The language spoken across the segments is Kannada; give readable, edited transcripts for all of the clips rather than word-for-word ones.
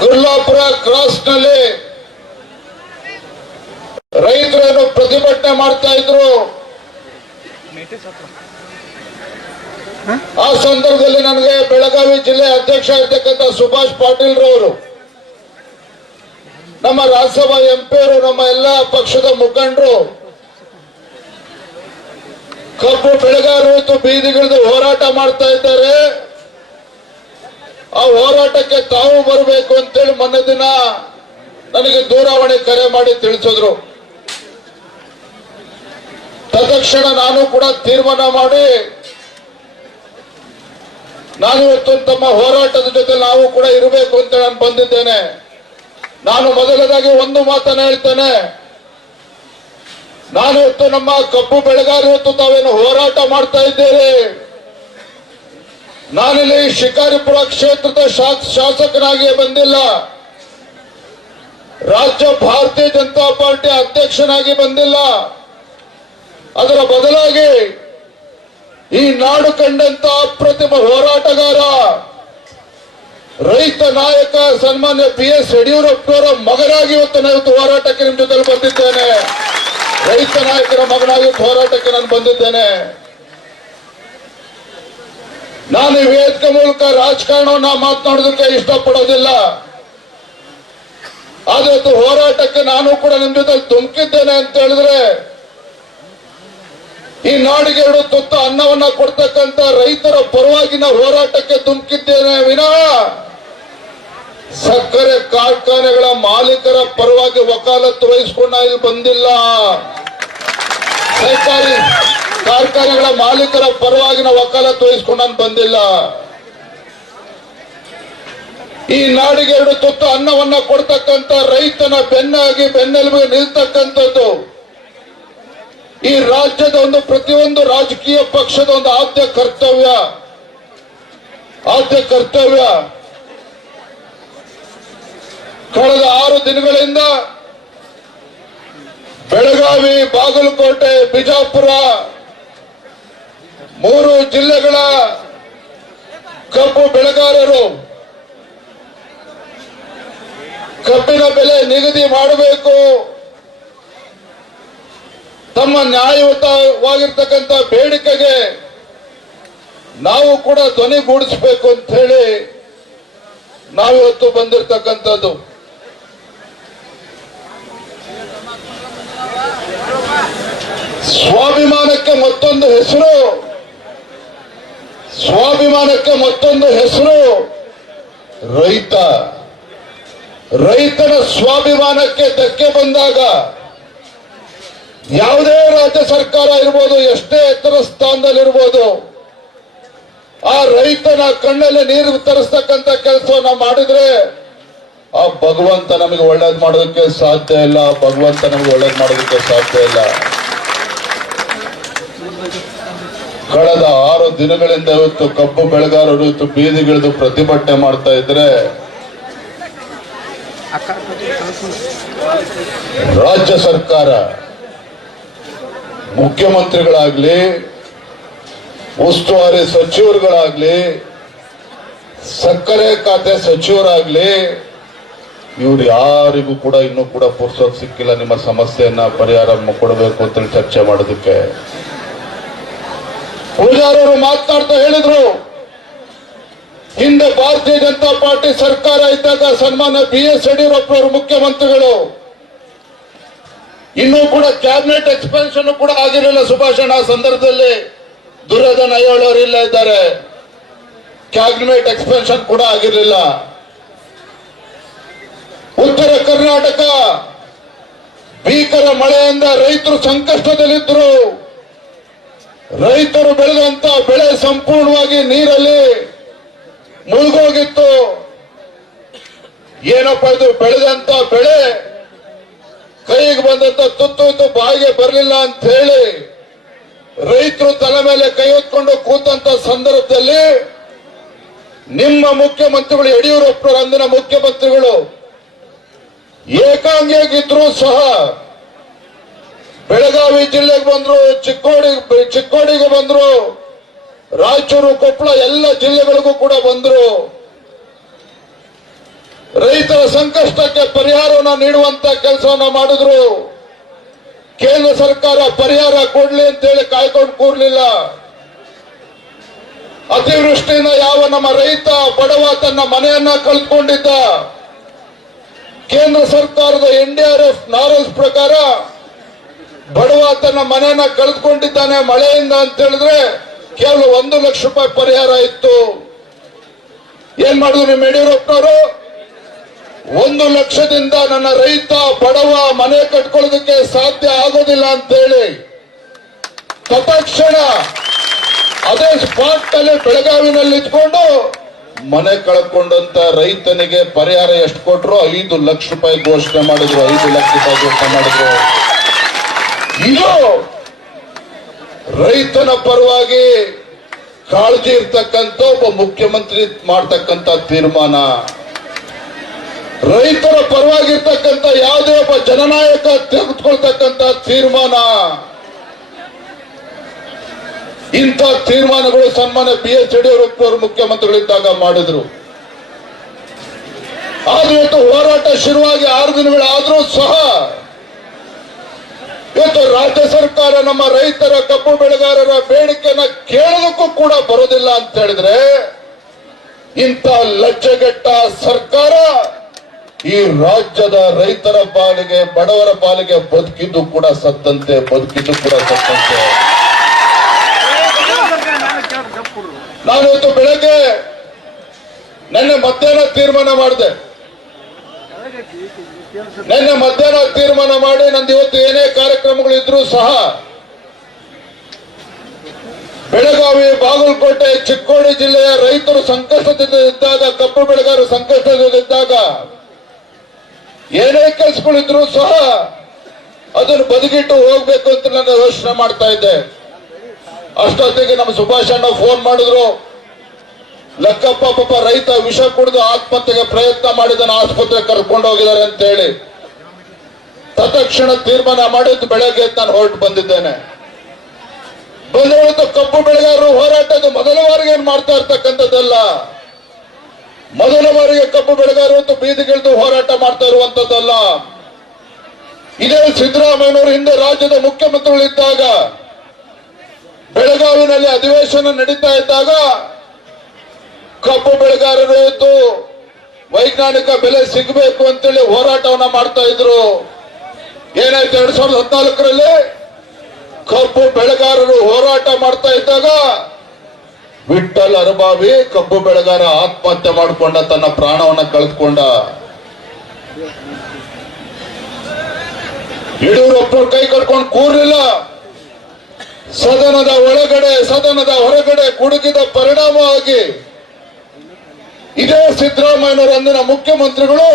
ಗುರ್ಲಾಪುರ ಕ್ರಾಸ್ ನಲ್ಲಿ ರೈತರನ್ನು ಪ್ರತಿಭಟನೆ ಮಾಡ್ತಾ ಇದ್ರು. ಆ ಸಂದರ್ಭದಲ್ಲಿ ನನಗೆ ಬೆಳಗಾವಿ ಜಿಲ್ಲೆ ಅಧ್ಯಕ್ಷ ಇರ್ತಕ್ಕಂಥ ಸುಭಾಷ್ ಪಾಟೀಲ್ ರವರು, ನಮ್ಮ ರಾಜ್ಯಸಭಾ ಎಂಪಿ ಅವರು, ನಮ್ಮ ಎಲ್ಲ ಪಕ್ಷದ ಮುಖಂಡರು ಕಬ್ಬು ಬೆಳೆಗಾರರು ಬೀದಿಗಿಳಿದು ಹೋರಾಟ ಮಾಡ್ತಾ ಇದ್ದಾರೆ. ಆ ಹೋರಾಟಕ್ಕೆ ತಾವು ಬರಬೇಕು ಅಂತೇಳಿ ಮೊನ್ನೆ ದಿನ ನನಗೆ ದೂರವಾಣಿ ಕರೆ ಮಾಡಿ ತಿಳಿಸಿದ್ರು. ತತ್ಕ್ಷಣ ನಾನು ಕೂಡ ತೀರ್ಮಾನ ಮಾಡಿ ನಾನು ಇವತ್ತು ತಮ್ಮ ಹೋರಾಟದ ಜೊತೆ ನಾವು ಕೂಡ ಇರಬೇಕು ಅಂತ ನಾನು ಬಂದಿದ್ದೇನೆ. ನಾನು ಮೊದಲದಾಗಿ ಒಂದು ಮಾತನ್ನ ಹೇಳ್ತೇನೆ. ನಾನು ಇವತ್ತು ನಮ್ಮ ಕಬ್ಬು ಬೆಳೆಗಾರರು ಇವತ್ತು ತಾವೇನು ಹೋರಾಟ ಮಾಡ್ತಾ ಇದ್ದೇವೆ. ನಾನಿಲ್ಲಿ ಶಿಕಾರಿಪುರ ಕ್ಷೇತ್ರದ ಶಾಸಕನಾಗಿ ಬಂದಿಲ್ಲ, ರಾಜ್ಯ ಭಾರತೀಯ ಜನತಾ ಪಾರ್ಟಿ ಅಧ್ಯಕ್ಷನಾಗಿ ಬಂದಿಲ್ಲ. ಅದರ ಬದಲಾಗಿ ಈ ನಾಡು ಕಂಡಂತ ಅಪ್ರತಿಮ ಹೋರಾಟಗಾರ, ರೈತ ನಾಯಕ ಸನ್ಮಾನ್ಯ BS ಯಡಿಯೂರಪ್ಪನವರ ಮಗನಾಗಿ ಇವತ್ತು ಹೋರಾಟಕ್ಕೆ ನಿಮ್ ಜೊತೆ ಬಂದಿದ್ದೇನೆ. ರೈತ ನಾಯಕರ ಮಗನಾಗಿ ಹೋರಾಟಕ್ಕೆ ನಾನು ಬಂದಿದ್ದೇನೆ. ನಾನು ಈ ವೇದಿಕೆ ಮೂಲಕ ರಾಜಕಾರಣವನ್ನ ಮಾತನಾಡೋದಕ್ಕೆ ಇಷ್ಟಪಡೋದಿಲ್ಲ. ಆದ್ರೆ ಹೋರಾಟಕ್ಕೆ ನಾನು ಕೂಡ ನಿಮ್ ಜೊತೆ ಧುಮುಕಿದ್ದೇನೆ ಅಂತ ಹೇಳಿದ್ರೆ, ಈ ನಾಡಿಗೆ 2 ತುತ್ತು ಅನ್ನವನ್ನ ಕೊಡ್ತಕ್ಕಂತ ರೈತರ ಪರವಾಗಿನ ಹೋರಾಟಕ್ಕೆ ಧುಮುಕಿದ್ದೇನೆ ವಿನಃ ಸಕ್ಕರೆ ಕಾರ್ಖಾನೆಗಳ ಮಾಲೀಕರ ಪರವಾಗಿ ವಕಾಲತ್ತು ವಹಿಸಿಕೊಂಡ ಇಲ್ಲಿ ಬಂದಿಲ್ಲ. ಸರ್ಕಾರಿ ಕಾರ್ಖಾನೆಗಳ ಮಾಲೀಕರ ಪರವಾಗಿನ ವಕಾಲತ್ತು ವಹಿಸಿಕೊಂಡ ಬಂದಿಲ್ಲ. ಈ ನಾಡಿಗೆ 2 ತುತ್ತು ಅನ್ನವನ್ನ ಕೊಡ್ತಕ್ಕಂತ ರೈತನ ಬೆನ್ನೆಲುಬಿಗೆ ನಿಲ್ತಕ್ಕಂಥದ್ದು ಈ ರಾಜ್ಯದ ಪ್ರತಿಯೊಂದು ರಾಜಕೀಯ ಪಕ್ಷದ ಆದ್ಯ ಕರ್ತವ್ಯ. ಕಳೆದ 6 ದಿನಗಳಿಂದ ಬೆಳಗಾವಿ, ಬಾಗಲಕೋಟೆ, ಬಿಜಾಪುರ 3 ಜಿಲ್ಲೆಗಳ ಕಬ್ಬು ಬೆಳೆಗಾರರು ಕಬ್ಬಿನ ಬೆಲೆ ನಿಗದಿ ಮಾಡಬೇಕು, ತಮ್ಮ ನ್ಯಾಯಯುತವಾಗಿರ್ತಕ್ಕಂಥ ಬೇಡಿಕೆಗೆ ನಾವು ಕೂಡ ಧ್ವನಿಗೂಡಿಸಬೇಕು ಅಂತ ಹೇಳಿ ನಾವಿವತ್ತು ಬಂದಿರತಕ್ಕಂಥದ್ದು. ಸ್ವಾಭಿಮಾನಕ್ಕೆ ಮತ್ತೊಂದು ಹೆಸರು ರೈತ. ರೈತನ ಸ್ವಾಭಿಮಾನಕ್ಕೆ ಧಕ್ಕೆ ಬಂದಾಗ ಯಾವುದೇ ರಾಜ್ಯ ಸರ್ಕಾರ ಇರ್ಬೋದು, ಎಷ್ಟೇ ಎತ್ತರ ಸ್ಥಾನದಲ್ಲಿರ್ಬೋದು, ಆ ರೈತನ ಕಣ್ಣಲ್ಲಿ ನೀರು ತರಿಸ್ತಕ್ಕಂಥ ಕೆಲಸವನ್ನ ಮಾಡಿದ್ರೆ ಆ ಭಗವಂತ ನಮಗೆ ಒಳ್ಳೇದು ಮಾಡೋದಕ್ಕೆ ಸಾಧ್ಯ ಇಲ್ಲ. ಕಳೆದ 6 ದಿನಗಳಿಂದ ಇವತ್ತು ಕಬ್ಬು ಬೆಳೆಗಾರರು ಬೀದಿಗಿಳಿದು ಪ್ರತಿಭಟನೆ ಮಾಡ್ತಾ ಇದ್ರೆ, ರಾಜ್ಯ ಸರ್ಕಾರ, ಮುಖ್ಯಮಂತ್ರಿಗಳಾಗ್ಲಿ, ಉಸ್ತುವಾರಿ ಸಚಿವರುಗಳಾಗ್ಲಿ, ಸಕ್ಕರೆ ಖಾತೆ ಸಚಿವರಾಗ್ಲಿ, ಇವ್ರು ಯಾರಿಗೂ ಕೂಡ ಇನ್ನೂ ಕೂಡ ಪುರ್ಸೋತ್ ಸಿಕ್ಕಿಲ್ಲ ನಿಮ್ಮ ಸಮಸ್ಯೆಯನ್ನ ಪರಿಹಾರ ಕೊಡಬೇಕು ಅಂತ ಚರ್ಚೆ ಮಾಡೋದಕ್ಕೆ. ಪೂಜಾರವರು ಮಾತನಾಡ್ತಾ ಹೇಳಿದ್ರು, ಹಿಂದೆ ಭಾರತೀಯ ಜನತಾ ಪಾರ್ಟಿ ಸರ್ಕಾರ ಇದ್ದಾಗ ಸನ್ಮಾನ್ಯ BS ಯಡಿಯೂರಪ್ಪನವರು ಮುಖ್ಯಮಂತ್ರಿಗಳು, ಇನ್ನೂ ಕೂಡ ಕ್ಯಾಬಿನೆಟ್ ಎಕ್ಸ್ಪೆನ್ಷನ್ ಕೂಡ ಆಗಿರಲಿಲ್ಲ. ಸುಭಾಷಣ ಸಂದರ್ಭದಲ್ಲಿ ದುರ್ಯೋಧನ ಅಯ್ಯೋಳವರು ಇಲ್ಲ ಇದ್ದಾರೆ, ಕ್ಯಾಬಿನೆಟ್ ಎಕ್ಸ್ಪೆನ್ಷನ್ ಕೂಡ ಆಗಿರಲಿಲ್ಲ. ಉತ್ತರ ಕರ್ನಾಟಕ ಭೀಕರ ಮಳೆಯಿಂದ ರೈತರು ಸಂಕಷ್ಟದಲ್ಲಿದ್ದರು. ರೈತರು ಬೆಳೆದಂತ ಬೆಳೆ ಸಂಪೂರ್ಣವಾಗಿ ನೀರಲ್ಲಿ ಮುಳುಗೋಗಿತ್ತು. ಏನಪ್ಪ ಇದು, ಬೆಳೆದಂತ ಬೆಳೆ ಕೈಗೆ ಬಂದಂತ ತುತ್ತು ಬಾಯಿಗೆ ಬರಲಿಲ್ಲ ಅಂತ ಹೇಳಿ ರೈತರು ತಲೆ ಮೇಲೆ ಕೈ ಹೊತ್ಕೊಂಡು ಕೂತಂತ ಸಂದರ್ಭದಲ್ಲಿ ನಿಮ್ಮ ಮುಖ್ಯಮಂತ್ರಿಗಳು, ಯಡಿಯೂರಪ್ಪನವರು ಅಂದಿನ ಮುಖ್ಯಮಂತ್ರಿಗಳು ಏಕಾಂಗಿಯಾಗಿದ್ರು ಸಹ ಬೆಳಗಾವಿ ಜಿಲ್ಲೆಗೆ ಬಂದ್ರು, ಚಿಕ್ಕೋಡಿಗೆ ಬಂದ್ರು, ರಾಯಚೂರು, ಕೊಪ್ಪಳ ಎಲ್ಲ ಜಿಲ್ಲೆಗಳಿಗೂ ಕೂಡ ಬಂದ್ರು. ರೈತರ ಸಂಕಷ್ಟಕ್ಕೆ ಪರಿಹಾರವನ್ನು ನೀಡುವಂತ ಕೆಲಸವನ್ನ ಮಾಡಿದ್ರು. ಕೇಂದ್ರ ಸರ್ಕಾರ ಪರಿಹಾರ ಕೊಡ್ಲಿ ಅಂತೇಳಿ ಕಾಯ್ಕೊಂಡು ಕೂರ್ಲಿಲ್ಲ. ಅತಿವೃಷ್ಟಿಯಿಂದ ಯಾವ ನಮ್ಮ ರೈತ ಬಡವ ತನ್ನ ಮನೆಯನ್ನ ಕಳೆದುಕೊಂಡಿದ್ದ, ಕೇಂದ್ರ ಸರ್ಕಾರದ NDRF ನಾರಲ್ಸ್ ಪ್ರಕಾರ ಬಡವ ತನ್ನ ಮನೆಯನ್ನ ಕಳೆದುಕೊಂಡಿದ್ದಾನೆ ಮಳೆಯಿಂದ ಅಂತ ಹೇಳಿದ್ರೆ ಕೇವಲ 1 ಲಕ್ಷ ರೂಪಾಯಿ ಪರಿಹಾರ ಇತ್ತು. ಏನ್ ಮಾಡಿದ್ರು ನಿಮ್ಮ ಯಡಿಯೂರಪ್ಪನವರು? 1 ಲಕ್ಷದಿಂದ ನನ್ನ ರೈತ ಬಡವ ಮನೆ ಕಟ್ಕೊಳ್ಳೋದಕ್ಕೆ ಸಾಧ್ಯ ಆಗೋದಿಲ್ಲ ಅಂತೇಳಿ ತತ್ಕ್ಷಣ ಅದೇ ಸ್ಪಾಟ್ ಅಲ್ಲಿ ಬೆಳಗಾವಿನಲ್ಲಿ ಇಟ್ಕೊಂಡು ಮನೆ ಕಳ್ಕೊಂಡಂತ ರೈತನಿಗೆ ಪರಿಹಾರ ಎಷ್ಟು ಕೊಟ್ರು? 5 ಲಕ್ಷ ರೂಪಾಯಿ ಘೋಷಣೆ ಮಾಡಿದ್ರು. 5 ಲಕ್ಷ ರೂಪಾಯಿ ಘೋಷಣೆ ಮಾಡಿದ್ರು. ಇದು ರೈತನ ಪರವಾಗಿ ಕಾಳಜಿ ಇರ್ತಕ್ಕಂಥ ಒಬ್ಬ ಮುಖ್ಯಮಂತ್ರಿ ಮಾಡ್ತಕ್ಕಂಥ ತೀರ್ಮಾನ. ರೈತರ ಪರವಾಗಿರ್ತಕ್ಕಂಥ ಯಾವುದೇ ಒಬ್ಬ ಜನನಾಯಕ ತೆಗೆದುಕೊಳ್ತಕ್ಕಂಥ ತೀರ್ಮಾನ. ಇಂಥ ತೀರ್ಮಾನಗಳು ಸನ್ಮಾನ್ಯ BS ಯಡಿಯೂರಪ್ಪನವರು ಮುಖ್ಯಮಂತ್ರಿಗಳಿದ್ದಾಗ ಮಾಡಿದ್ರು. ಆದ್ರೆ ಇವತ್ತು ಹೋರಾಟ ಶುರುವಾಗಿ 6 ದಿನಗಳಾದ್ರೂ ಸಹ ಇವತ್ತು ರಾಜ್ಯ ಸರ್ಕಾರ ನಮ್ಮ ರೈತರ ಕಬ್ಬು ಬೆಳೆಗಾರರ ಬೇಡಿಕೆಯನ್ನ ಕೇಳೋದಕ್ಕೂ ಕೂಡ ಬರೋದಿಲ್ಲ ಅಂತ ಹೇಳಿದ್ರೆ ಇಂಥ ಲಜ್ಜೆಗೆಟ್ಟ ಸರ್ಕಾರ ಈ ರಾಜ್ಯದ ರೈತರ ಪಾಲಿಗೆ ಬಡವರ ಪಾಲಿಗೆ ಬದುಕಿದ್ದು ಕೂಡ ಸತ್ತಂತೆ, ಬದುಕಿದ್ದು ಕೂಡ ಸತ್ತಂತೆ. ನಾನು ಇವತ್ತು ಬೆಳಗ್ಗೆ ನಿನ್ನೆ ಮಧ್ಯಾಹ್ನ ತೀರ್ಮಾನ ಮಾಡಿದೆ. ನಿನ್ನೆ ಮಧ್ಯಾಹ್ನ ತೀರ್ಮಾನ ಮಾಡಿ ನಂದು ಇವತ್ತು ಏನೇ ಕಾರ್ಯಕ್ರಮಗಳು ಇದ್ರೂ ಸಹ ಬೆಳಗಾವಿ, ಬಾಗಲಕೋಟೆ, ಚಿಕ್ಕೋಡಿ ಜಿಲ್ಲೆಯ ರೈತರು ಸಂಕಷ್ಟದಲ್ಲಿದ್ದಾಗ, ಕಬ್ಬು ಬೆಳೆಗಾರರು ಸಂಕಷ್ಟದಲ್ಲಿದ್ದಾಗ ಏನೇ ಕೆಲಸಗಳಿದ್ರು ಸಹ ಅದನ್ನು ಬದಿಗಿಟ್ಟು ಹೋಗ್ಬೇಕು ಅಂತ ನಾನು ಯೋಚನೆ ಮಾಡ್ತಾ ಇದ್ದೆ. ಅಷ್ಟೊತ್ತಿಗೆ ನಮ್ಮ ಸುಭಾಷ್ ಅಣ್ಣ ಫೋನ್ ಮಾಡಿದ್ರು. ಲಕ್ಕಪ್ಪ ಪಾಪ ರೈತ ವಿಷ ಕುಡಿದು ಆತ್ಮಹತ್ಯೆಗೆ ಪ್ರಯತ್ನ ಮಾಡಿದನ, ಆಸ್ಪತ್ರೆ ಕರ್ಕೊಂಡು ಹೋಗಿದ್ದಾರೆ ಅಂತ ಹೇಳಿ ತತ್ಕ್ಷಣ ತೀರ್ಮಾನ ಮಾಡಿದ್ದು ಬೆಳಗ್ಗೆ ನಾನು ಹೊರಟು ಬಂದಿದ್ದೇನೆ. ಬಂದು ಕಬ್ಬು ಬೆಳೆಗಾರರು ಹೋರಾಟದ ಮೊದಲ ಬಾರಿಗೆ ಏನ್ ಮಾಡ್ತಾ ಇರ್ತಕ್ಕಂಥದ್ದಲ್ಲ. ಮೊದಲ ಬಾರಿಗೆ ಕಬ್ಬು ಬೆಳೆಗಾರರು ಬೀದಿಗಿಳಿದು ಹೋರಾಟ ಮಾಡ್ತಾ ಇರುವಂತದ್ದಲ್ಲ. ಇದೇ ಸಿದ್ದರಾಮಯ್ಯನವರು ಹಿಂದೆ ರಾಜ್ಯದ ಮುಖ್ಯಮಂತ್ರಿಗಳಿದ್ದಾಗ ಬೆಳಗಾವಿನಲ್ಲಿ ಅಧಿವೇಶನ ನಡೀತಾ ಇದ್ದಾಗ ಕಬ್ಬು ಬೆಳೆಗಾರರು ಇವತ್ತು ವೈಜ್ಞಾನಿಕ ಬೆಲೆ ಸಿಗಬೇಕು ಅಂತೇಳಿ ಹೋರಾಟವನ್ನ ಮಾಡ್ತಾ ಇದ್ರು. ಏನಾಯ್ತು? 2014ರಲ್ಲಿ ಕಬ್ಬು ಬೆಳೆಗಾರರು ಹೋರಾಟ ಮಾಡ್ತಾ ಇದ್ದಾಗ ವಿಠ್ಠಲ್ ಅರಬಾವಿ ಕಬ್ಬು ಬೆಳೆಗಾರ ಆತ್ಮಹತ್ಯೆ ಮಾಡಿಕೊಂಡ, ತನ್ನ ಪ್ರಾಣವನ್ನ ಕಳೆದುಕೊಂಡ. ಯಡಿಯೂರಪ್ಪನವ್ರು ಕೈ ಕಟ್ಕೊಂಡು ಕೂರ್ಲಿಲ್ಲ. ಸದನದ ಒಳಗಡೆ ಸದನದ ಹೊರಗಡೆ ಗುಡುಗಿದ ಪರಿಣಾಮವಾಗಿ ಇದೇ ಸಿದ್ದರಾಮಯ್ಯನವರು ಅಂದಿನ ಮುಖ್ಯಮಂತ್ರಿಗಳು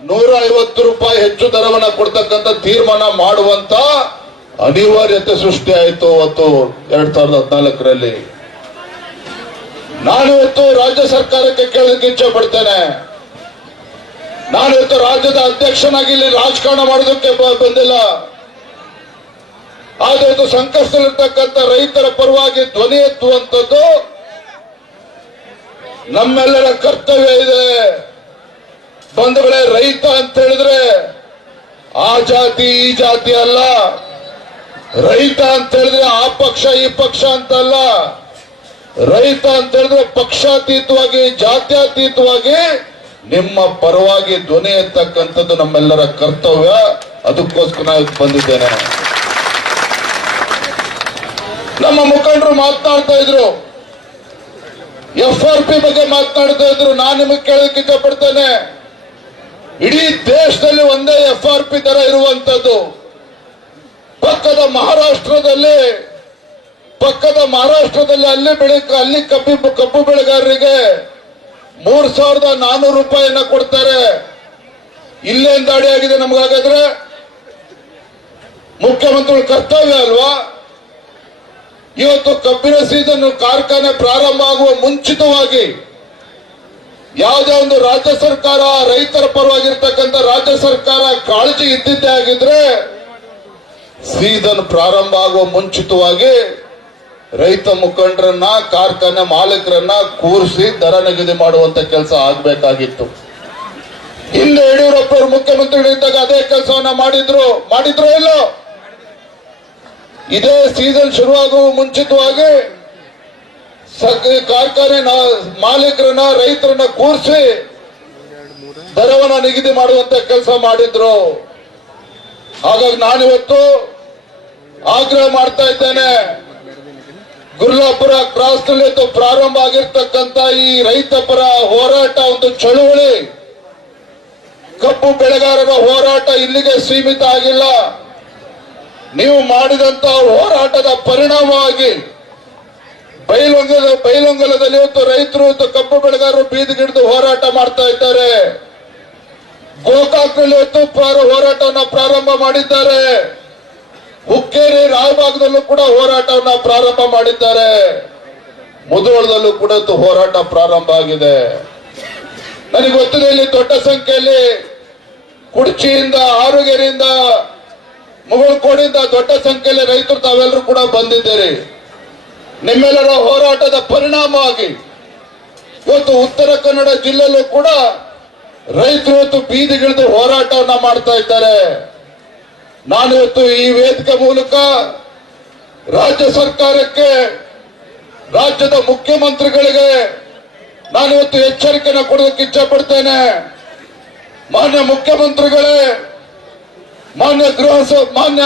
150 ರೂಪಾಯಿ ಹೆಚ್ಚು ದರವನ್ನ ಕೊಡ್ತಕ್ಕಂಥ ತೀರ್ಮಾನ ಮಾಡುವಂತ ಅನಿವಾರ್ಯತೆ ಸೃಷ್ಟಿ ಆಯಿತು ಅವತ್ತು 2014ರಲ್ಲಿ. ನಾನಿವತ್ತು ರಾಜ್ಯ ಸರ್ಕಾರಕ್ಕೆ ಕೇಳಲಿಕ್ಕೆ ಇಚ್ಛೆ ಪಡ್ತೇನೆ. ನಾನಿವತ್ತು ರಾಜ್ಯದ ಅಧ್ಯಕ್ಷನಾಗಿ ಇಲ್ಲಿ ರಾಜಕಾರಣ ಮಾಡೋದಕ್ಕೆ ಬಂದಿಲ್ಲ. ಆದ್ರೆ ಇದು ಸಂಕಷ್ಟದಲ್ಲಿರ್ತಕ್ಕಂಥ ರೈತರ ಪರವಾಗಿ ಧ್ವನಿ ಎತ್ತುವಂಥದ್ದು ನಮ್ಮೆಲ್ಲರ ಕರ್ತವ್ಯ ಇದೆ. ಬಂಧುಗಳೇ, ರೈತ ಅಂತ ಹೇಳಿದ್ರೆ ಆ ಜಾತಿ ಈ ಜಾತಿ ಅಲ್ಲ. ರೈತ ಅಂತ ಹೇಳಿದ್ರೆ ಆ ಪಕ್ಷ ಈ ಪಕ್ಷ ಅಂತಲ್ಲ. ರೈತ ಅಂತ ಹೇಳಿದ್ರೆ ಪಕ್ಷಾತೀತವಾಗಿ, ಜಾತ್ಯತೀತವಾಗಿ ನಿಮ್ಮ ಪರವಾಗಿ ಧ್ವನಿ ಎತ್ತಕ್ಕಂಥದ್ದು ನಮ್ಮೆಲ್ಲರ ಕರ್ತವ್ಯ. ಅದಕ್ಕೋಸ್ಕರ ನಾನು ಬಂದಿದ್ದೇನೆ. ನಮ್ಮ ಮುಖಂಡರು ಮಾತನಾಡ್ತಾ ಇದ್ರು, FRP ಬಗ್ಗೆ ಮಾತನಾಡ್ತಾ ಇದ್ರು. ನಾನು ನಿಮಗೆ ಕೇಳಲಿಕ್ಕೆ ಇಷ್ಟಪಡ್ತೇನೆ, ಇಡೀ ದೇಶದಲ್ಲಿ ಒಂದೇ FRP ದರ ಇರುವಂತದ್ದು. ಪಕ್ಕದ ಮಹಾರಾಷ್ಟ್ರದಲ್ಲಿ ಅಲ್ಲಿ ಕಬ್ಬು ಬೆಳೆಗಾರರಿಗೆ 3,400 ರೂಪಾಯಿಯನ್ನ ಕೊಡ್ತಾರೆ. ಇಲ್ಲೇನ್ ದಾಳಿ ಆಗಿದೆ ನಮಗಾಗಾದ್ರೆ? ಮುಖ್ಯಮಂತ್ರಿಗಳ ಕರ್ತವ್ಯ ಅಲ್ವಾ? ಇವತ್ತು ಕಬ್ಬಿನ ಸೀಸನ್ ಕಾರ್ಖಾನೆ ಪ್ರಾರಂಭ ಆಗುವ ಮುಂಚಿತವಾಗಿ ಯಾವುದೇ ಒಂದು ರಾಜ್ಯ ಸರ್ಕಾರ, ರೈತರ ಪರವಾಗಿರ್ತಕ್ಕಂಥ ರಾಜ್ಯ ಸರ್ಕಾರ ಕಾಳಜಿ ಇದ್ದಿದ್ದೇ ಆಗಿದ್ರೆ ಸೀಸನ್ ಪ್ರಾರಂಭ ಆಗುವ ಮುಂಚಿತವಾಗಿ ರೈತ ಮುಖಂಡರನ್ನ, ಕಾರ್ಖಾನೆ ಮಾಲೀಕರನ್ನ ಕೂರಿಸಿ ದರ ನಿಗದಿ ಮಾಡುವಂತ ಕೆಲಸ ಆಗ್ಬೇಕಾಗಿತ್ತು. ಹಿಂದೆ ಯಡಿಯೂರಪ್ಪ ಅವರು ಮುಖ್ಯಮಂತ್ರಿಗಳಿದ್ದಾಗ ಅದೇ ಕೆಲಸವನ್ನ ಮಾಡಿದ್ರು ಇಲ್ಲೋ? ಇದೇ ಸೀಸನ್ ಶುರುವಾಗುವ ಮುಂಚಿತವಾಗಿ ಕಾರ್ಖಾನೆ ಮಾಲೀಕರನ್ನ ರೈತರನ್ನ ಕೂರಿಸಿ ದರವನ್ನ ನಿಗದಿ ಮಾಡುವಂತ ಕೆಲಸ ಮಾಡಿದ್ರು. ಹಾಗಾಗಿ ನಾನಿವತ್ತು ಆಗ್ರಹ ಮಾಡ್ತಾ ಇದ್ದೇನೆ, ಗುರ್ಲಾಪುರ ಕ್ರಾಸ್ ನಲ್ಲಿ ಪ್ರಾರಂಭ ಆಗಿರ್ತಕ್ಕಂಥ ಈ ರೈತ ಪರ ಹೋರಾಟ ಒಂದು ಚಳುವಳಿ, ಕಬ್ಬು ಬೆಳೆಗಾರರ ಹೋರಾಟ ಇಲ್ಲಿಗೆ ಸೀಮಿತ ಆಗಿಲ್ಲ. ನೀವು ಮಾಡಿದಂತ ಹೋರಾಟದ ಪರಿಣಾಮವಾಗಿ ಬೈಲೊಂಗಲದಲ್ಲಿ ಇವತ್ತು ರೈತರು ಕಬ್ಬು ಬೆಳೆಗಾರರು ಬೀದಿಗಿಡಿದು ಹೋರಾಟ ಮಾಡ್ತಾ ಇದ್ದಾರೆ. ಗೋಕಾಕ್ನಲ್ಲಿ ಇವತ್ತು ಹೋರಾಟವನ್ನ ಪ್ರಾರಂಭ ಮಾಡಿದ್ದಾರೆ. ಹುಕ್ಕೇರಿ ರಾಯಬಾಗದಲ್ಲೂ ಕೂಡ ಹೋರಾಟವನ್ನ ಪ್ರಾರಂಭ ಮಾಡಿದ್ದಾರೆ. ಮುಧೋಳದಲ್ಲೂ ಕೂಡ ಹೋರಾಟ ಪ್ರಾರಂಭ ಆಗಿದೆ. ನನಗೆ ಗೊತ್ತಿದೆ, ಇಲ್ಲಿ ದೊಡ್ಡ ಸಂಖ್ಯೆಯಲ್ಲಿ ಕುಡ್ಚಿಯಿಂದ, ಆರುಗೆರೆಯಿಂದ, ಮುಗಳಕೋಡಿಂದ ದೊಡ್ಡ ಸಂಖ್ಯೆಯಲ್ಲಿ ರೈತರು ತಾವೆಲ್ಲರೂ ಕೂಡ ಬಂದಿದ್ದೀರಿ. ನಿಮ್ಮೆಲ್ಲರ ಹೋರಾಟದ ಪರಿಣಾಮವಾಗಿ ಇವತ್ತು ಉತ್ತರ ಕನ್ನಡ ಜಿಲ್ಲೆಯಲ್ಲೂ ಕೂಡ ರೈತರು ಇವತ್ತು ಬೀದಿಗಿಳಿದು ಹೋರಾಟವನ್ನ ಮಾಡ್ತಾ ಇದ್ದಾರೆ. ನಾನಿವತ್ತು ಈ ವೇದಿಕೆ ಮೂಲಕ ರಾಜ್ಯ ಸರ್ಕಾರಕ್ಕೆ, ರಾಜ್ಯದ ಮುಖ್ಯಮಂತ್ರಿಗಳಿಗೆ ನಾನಿವತ್ತು ಎಚ್ಚರಿಕೆಯನ್ನು ಕೊಡೋದಕ್ಕೆ ಇಚ್ಛೆ ಪಡ್ತೇನೆ. ಮಾನ್ಯ ಮುಖ್ಯಮಂತ್ರಿಗಳೇ, ಮಾನ್ಯ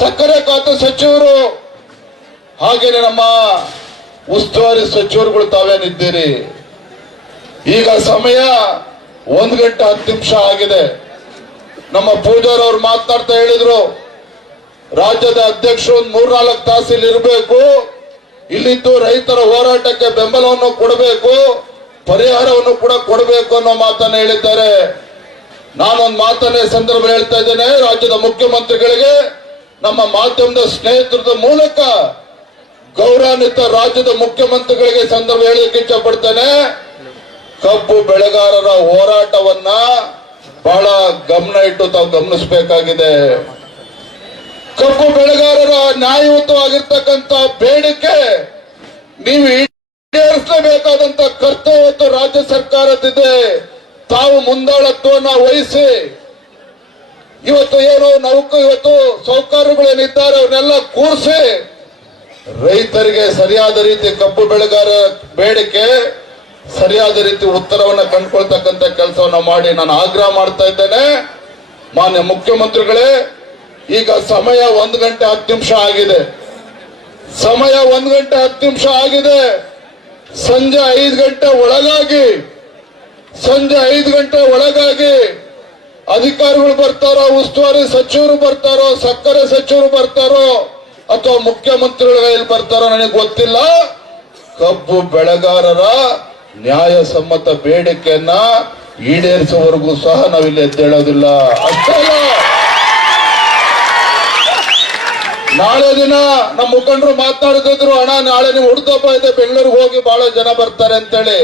ಸಕ್ಕರೆ ಖಾತೆ ಸಚಿವರು, ಹಾಗೇನೆ ನಮ್ಮ ಉಸ್ತುವಾರಿ ಸಚಿವರುಗಳು ತಾವೇನಿದ್ದೀರಿ, ಈಗ ಸಮಯ 1 ಗಂಟೆ 10 ನಿಮಿಷ ಆಗಿದೆ. ನಮ್ಮ ಪೂಜಾರ್ ಅವರು ಮಾತನಾಡ್ತಾ ಹೇಳಿದ್ರು, ರಾಜ್ಯದ ಅಧ್ಯಕ್ಷರು 3-4 ತಾಸು ಇಲ್ಲಿ ಇರಬೇಕು, ಇಲ್ಲಿದ್ದು ರೈತರ ಹೋರಾಟಕ್ಕೆ ಬೆಂಬಲವನ್ನು ಕೊಡಬೇಕು, ಪರಿಹಾರವನ್ನು ಕೂಡ ಕೊಡಬೇಕು ಅನ್ನೋ ಮಾತನ್ನು ಹೇಳಿದ್ದಾರೆ. ನಾನೊಂದು ಮಾತನ್ನೇ ಸಂದರ್ಭ ಹೇಳ್ತಾ ಇದ್ದೇನೆ, ರಾಜ್ಯದ ಮುಖ್ಯಮಂತ್ರಿಗಳಿಗೆ ನಮ್ಮ ಮಾಧ್ಯಮದ ಸ್ನೇಹಿತರದ ಮೂಲಕ ಗೌರವಾನ್ವಿತ ರಾಜ್ಯದ ಮುಖ್ಯಮಂತ್ರಿಗಳಿಗೆ ಸಂದರ್ಭ ಹೇಳಲಿಕ್ಕೆ ಇಚ್ಛೆ ಪಡ್ತೇನೆ. ಕಬ್ಬು ಬೆಳೆಗಾರರ ಹೋರಾಟವನ್ನ ಬಹಳ ಗಮನ ಇಟ್ಟು ತಾವು ಗಮನಿಸಬೇಕಾಗಿದೆ. ಕಬ್ಬು ಬೆಳೆಗಾರರ ನ್ಯಾಯಯುತವಾಗಿರ್ತಕ್ಕಂಥ ಬೇಡಿಕೆ ನೀವು ಈಡೇರಿಸಲೇಬೇಕಾದಂತ ಕರ್ತವ್ಯ ರಾಜ್ಯ ಸರ್ಕಾರದಿದೆ. ತಾವು ಮುಂದಾಳತ್ವವನ್ನು ವಹಿಸಿ ಇವತ್ತು ಏನು ಇವತ್ತು ಸೌಕರ್ಯಗಳೇನಿದ್ದಾರೆ ಅವನ್ನೆಲ್ಲ ಕೂರಿಸಿ ರೈತರಿಗೆ ಸರಿಯಾದ ರೀತಿ ಕಬ್ಬು ಬೆಳೆಗಾರ ಬೇಡಿಕೆ ಸರಿಯಾದ ರೀತಿ ಉತ್ತರವನ್ನು ಕಂಡುಕೊಳ್ತಕ್ಕಂಥ ಕೆಲಸವನ್ನ ಮಾಡಿ ನಾನು ಆಗ್ರಹ ಮಾಡ್ತಾ ಇದ್ದೇನೆ. ಮಾನ್ಯ ಮುಖ್ಯಮಂತ್ರಿಗಳೇ, ಈಗ ಸಮಯ 1 ಗಂಟೆ 10 ನಿಮಿಷ ಆಗಿದೆ. ಸಮಯ 1 ಗಂಟೆ 10 ನಿಮಿಷ ಆಗಿದೆ. ಸಂಜೆ 5 ಗಂಟೆ ಒಳಗಾಗಿ ಅಧಿಕಾರಿಗಳು ಬರ್ತಾರೋ, ಉಸ್ತುವಾರಿ ಸಚಿವರು ಬರ್ತಾರೋ, ಸಕ್ಕರೆ ಸಚಿವರು ಬರ್ತಾರೋ ಅಥವಾ ಮುಖ್ಯಮಂತ್ರಿಗಳು ಎಲ್ಲಿ ಬರ್ತಾರೋ ನನಗೆ ಗೊತ್ತಿಲ್ಲ. ಕಬ್ಬು ಬೆಳೆಗಾರರ ನ್ಯಾಯಸಮ್ಮತ ಬೇಡಿಕೆಯನ್ನ ಈಡೇರಿಸುವವರೆಗೂ ಸಹ ನಾವಿಲ್ಲಿ ಎದ್ದೇಳೋದಿಲ್ಲ. ಅಷ್ಟೇ ಅಲ್ಲ, ನಾಳೆ ದಿನ ನಮ್ಮ ಮುಖಂಡರು ಮಾತನಾಡಿದ್ರು, ಅಣ್ಣ ನಾಳೆ ನೀವು ಹುಡುಗಪ್ಪ ಇದೆ ಬೆಂಗಳೂರಿಗೆ ಹೋಗಿ ಬಹಳ ಜನ ಬರ್ತಾರೆ ಅಂತೇಳಿ.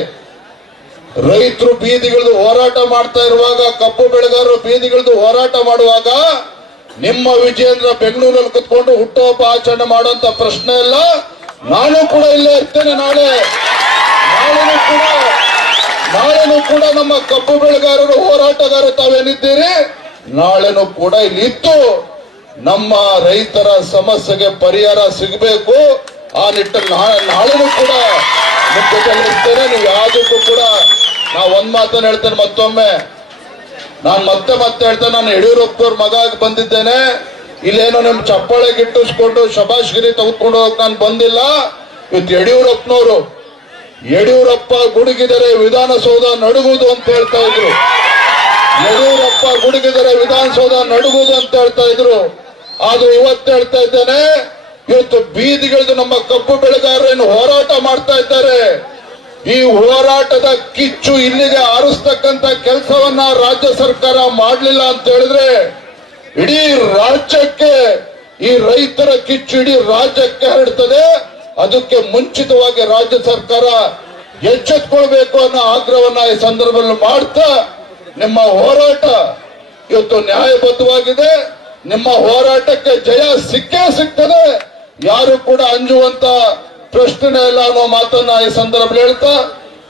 ರೈತರು ಬೀದಿಗಿಳಿದು ಹೋರಾಟ ಮಾಡ್ತಾ ಇರುವಾಗ, ಕಬ್ಬು ಬೆಳೆಗಾರರು ಬೀದಿಗಿಳಿದು ಹೋರಾಟ ಮಾಡುವಾಗ ನಿಮ್ಮ ವಿಜಯೇಂದ್ರ ಬೆಂಗಳೂರಲ್ಲಿ ಕುತ್ಕೊಂಡು ಹುಟ್ಟುಹಬ್ಬ ಆಚರಣೆ ಮಾಡುವಂತ ಪ್ರಶ್ನೆ ಇಲ್ಲ. ನಾನು ಕೂಡ ಇಲ್ಲೇ ಇರ್ತೇನೆ. ನಾಳೆನೂ ಕೂಡ ನಮ್ಮ ಕಬ್ಬು ಬೆಳೆಗಾರರು ಹೋರಾಟಗಾರರು ತಾವೇನಿದ್ದೀರಿ, ನಾಳೆನೂ ಕೂಡ ಇಲ್ಲಿ ಇದ್ದು ನಮ್ಮ ರೈತರ ಸಮಸ್ಯೆಗೆ ಪರಿಹಾರ ಸಿಗಬೇಕು. ಆ ನಿಟ್ಟಲ್ಲಿ ನಾಳೆನೂ ಕೂಡ ಮುಖ್ಯದಲ್ಲಿರ್ತೇನೆ. ನೀವು ಯಾವುದಕ್ಕೂ ಕೂಡ ನಾ ಒಂದ್ ಮಾತನ್ನು ಹೇಳ್ತೇನೆ, ಮತ್ತೊಮ್ಮೆ ನಾನು ಮತ್ತೆ ಹೇಳ್ತೇನೆ, ನಾನು ಯಡಿಯೂರಪ್ಪನವ್ರ ಮಗ ಆಗಿ ಬಂದಿದ್ದೇನೆ. ಇಲ್ಲೇನೋ ನಿಮ್ ಚಪ್ಪಾಳೆ ಗಿಟ್ಟಿಸ್ಕೊಂಡು ಶಬಾಷ್ಗಿರಿ ತೆಗೆದುಕೊಂಡು ಹೋಗಕ್ ನಾನು ಬಂದಿಲ್ಲ. ಇವತ್ತು ಯಡಿಯೂರಪ್ಪ ಗುಡುಗಿದರೆ ವಿಧಾನಸೌಧ ನಡುಗುವುದು ಅಂತ ಹೇಳ್ತಾ ಇದ್ರು. ಯಡಿಯೂರಪ್ಪ ಗುಡುಗಿದರೆ ವಿಧಾನಸೌಧ ನಡುಗುವುದು ಅಂತ ಹೇಳ್ತಾ ಇದ್ರು. ಆದ್ರೂ ಇವತ್ತು ಹೇಳ್ತಾ ಇದ್ದೇನೆ, ಇವತ್ತು ಬೀದಿಗಿಳಿದು ನಮ್ಮ ಕಬ್ಬು ಬೆಳೆಗಾರರೇನು ಹೋರಾಟ ಮಾಡ್ತಾ ಇದ್ದಾರೆ. ಈ ಹೋರಾಟದ ಕಿಚ್ಚು ಇಲ್ಲಿಗೆ ಆರಿಸ್ತಕ್ಕಂಥ ಕೆಲಸವನ್ನ ರಾಜ್ಯ ಸರ್ಕಾರ ಮಾಡಲಿಲ್ಲ ಅಂತ ಹೇಳಿದ್ರೆ ಇಡೀ ರಾಜ್ಯಕ್ಕೆ, ಈ ರೈತರ ಕಿಚ್ಚು ಇಡೀ ರಾಜ್ಯಕ್ಕೆ ಹರಡ್ತದೆ. ಅದಕ್ಕೆ ಮುಂಚಿತವಾಗಿ ರಾಜ್ಯ ಸರ್ಕಾರ ಎಚ್ಚೆತ್ತುಕೊಳ್ಬೇಕು ಅನ್ನೋ ಆಗ್ರಹವನ್ನ ಈ ಸಂದರ್ಭದಲ್ಲಿ ಮಾಡ್ತಾ, ನಿಮ್ಮ ಹೋರಾಟ ಇವತ್ತು ನ್ಯಾಯಬದ್ಧವಾಗಿದೆ. ನಿಮ್ಮ ಹೋರಾಟಕ್ಕೆ ಜಯ ಸಿಕ್ಕೇ ಸಿಗ್ತದೆ. ಯಾರು ಕೂಡ ಅಂಜುವಂತ ಪ್ರಶ್ನೆ ಇಲ್ಲ ಅನ್ನೋ ಮಾತನ್ನ ಈ ಸಂದರ್ಭದಲ್ಲಿ ಹೇಳ್ತಾ,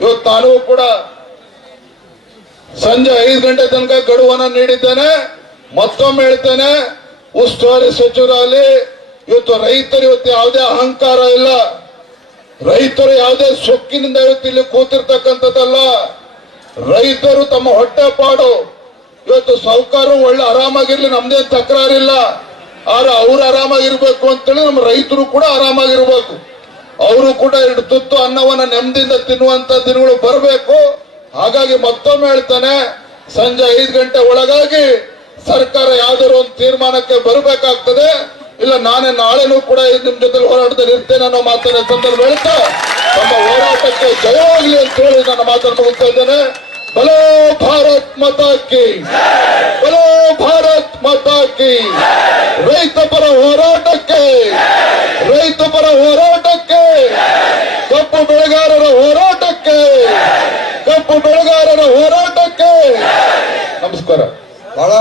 ಇವತ್ತು ನಾನು ಕೂಡ ಸಂಜೆ 5 ಗಂಟೆ ತನಕ ಗಡುವನ್ನ ನೀಡಿದ್ದೇನೆ. ಮತ್ತೊಮ್ಮೆ ಹೇಳ್ತೇನೆ, ಉಸ್ತುವಾರಿ ಸಚಿವರಲ್ಲಿ ಇವತ್ತು ರೈತರು ಇವತ್ತು ಯಾವುದೇ ಅಹಂಕಾರ ಇಲ್ಲ. ರೈತರು ಯಾವುದೇ ಸೊಕ್ಕಿನಿಂದ ಇವತ್ತು ಇಲ್ಲಿ ಕೂತಿರ್ತಕ್ಕಂಥದ್ದಲ್ಲ. ರೈತರು ತಮ್ಮ ಹೊಟ್ಟೆ ಪಾಡು. ಇವತ್ತು ಸಾಹುಕಾರರು ಒಳ್ಳೆ ಆರಾಮಾಗಿರ್ಲಿ, ನಮ್ದೇನು ತಕರಾರಿಲ್ಲ. ಆದ್ರೆ ಅವ್ರು ಆರಾಮಾಗಿರ್ಬೇಕು ಅಂತೇಳಿ ನಮ್ಮ ರೈತರು ಕೂಡ ಆರಾಮಾಗಿರ್ಬೇಕು. ಅವರು ಕೂಡ 2 ತುತ್ತು ಅನ್ನವನ್ನ ನೆಮ್ಮದಿಯಿಂದ ತಿನ್ನುವಂತ ದಿನಗಳು ಬರಬೇಕು. ಹಾಗಾಗಿ ಮತ್ತೊಮ್ಮೆ ಹೇಳ್ತಾನೆ, ಸಂಜೆ 5 ಗಂಟೆ ಒಳಗಾಗಿ ಸರ್ಕಾರ ಯಾವ್ದಾದ್ರು ಒಂದು ತೀರ್ಮಾನಕ್ಕೆ ಬರಬೇಕಾಗ್ತದೆ. ಇಲ್ಲ ನಾಳೆನೂ ಕೂಡ ನಿಮ್ ಜೊತೆ ಹೋರಾಟದಲ್ಲಿ ಇರ್ತೇನೆ ಅನ್ನೋ ಮಾತನ್ನ ಸಂದರ್ಭ ಹೇಳ್ತಾ ನಮ್ಮ ಹೋರಾಟಕ್ಕೆ ಜಯವಾಗಲಿ ಅಂತ ಹೇಳಿ ನನ್ನ ಮಾತನ್ನು ಮುಗಿಸ್ತಾ ಇದ್ದೇನೆ. ಬಲೋ ಭಾರತ್ ಮಾತಾ ಕಿ, ಬಲೋ ಭಾರತ್ ಮಾತಾ ಕಿ. ರೈತ ಪರ ಹೋರಾಟಕ್ಕೆ, ರೈತ ಪರ ಹೋರಾಟಕ್ಕೆ, ಕಬ್ಬು ಬೆಳೆಗಾರರ ಹೋರಾಟಕ್ಕೆ, ಕಬ್ಬು ಬೆಳೆಗಾರರ ಹೋರಾಟಕ್ಕೆ. ನಮಸ್ಕಾರ. ಬಹಳ